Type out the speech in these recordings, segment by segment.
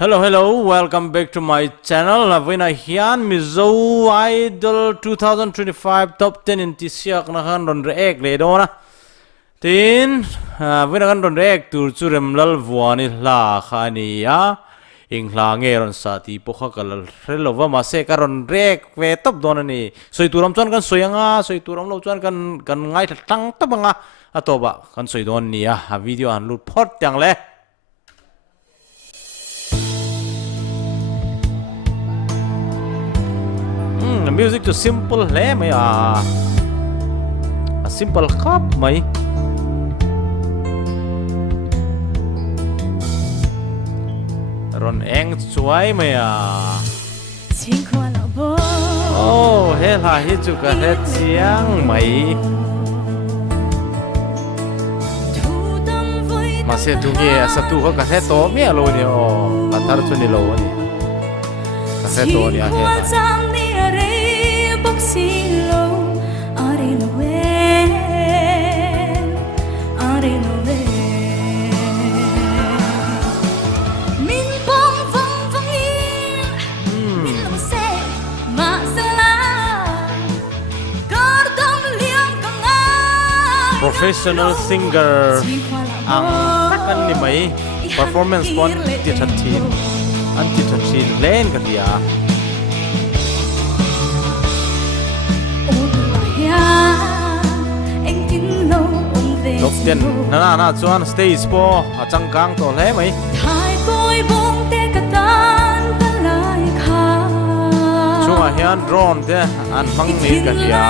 Hello, welcome back to my channel. Lavina hian Mizo Idol 2025 Top 10 in tisiak na kan ron reek le do na. Tin, vina kan ron reek tur chu Remlalvuani la khania. Ing la nge ron sa ti pokha kalal relova ma se ka ron reek ve top do na ni. Soi turam chuan kan soyanga, soi turam lo chuan kan ngai tlang tabanga atoba kan soi don ni a video an lut phot tyang le. Music to simple le mai a simple cup mai ron eng chuai mai a oh he la hi chu ka he chiang mai ma se tu nge sa tu ka he to me lo ni o la thar chu ni lo ni ka he to ni a he professional singer ang takan ni mai performance pon ti thathin an ti thathin len ka dia Lộc tiền na chuan stage po a changkang to hle mai chunga hian drone te an mang ni ka dia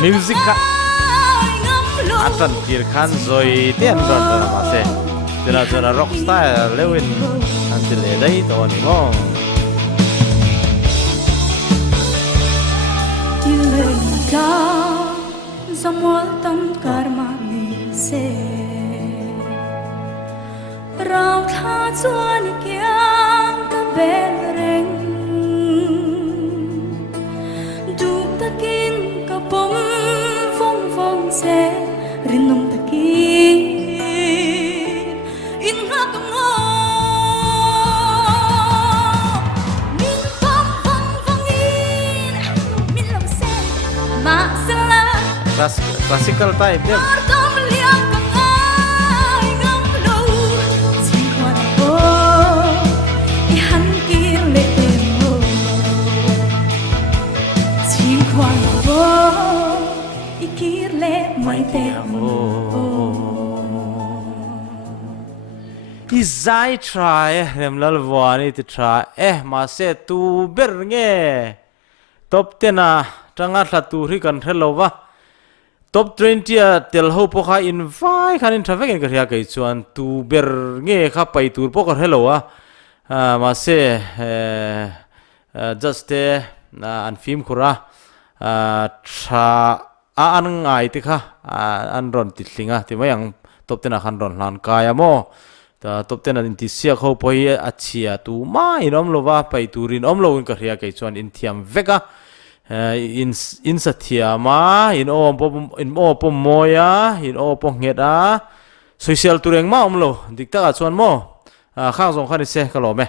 music ka atan tir khan zoi ten ron ta ma se tena rock style lewin until dai to ni mo Semua tam karma ni se Rau tha chuan kyang ka bel reng Du takin ka pom phong phong se rinnom takin in ha ka ngo min pom phong phong in min lam se ma sala classical type dem Izai try Remlalvuani to try ma se tu bernge top 10 a tanga thatu ri kan thelova top 20 tel ho po kha invite khan in traffic en ka kai chuan tu bernge kha pai tur po ka helowa ma se just an film khura tha an ngai ti kha an ron ti thlinga ti mayang top 10 a khan ron hlan kaya mo ta top 10 in ti sia kho poi achia tu ma inom lova pai turin omlo in ka ria kai chuan in thiam veka in sathiama in o pom moya in o pong ngeta social tureng ma omlo dikta chuan mo khang zong khani se ka lo me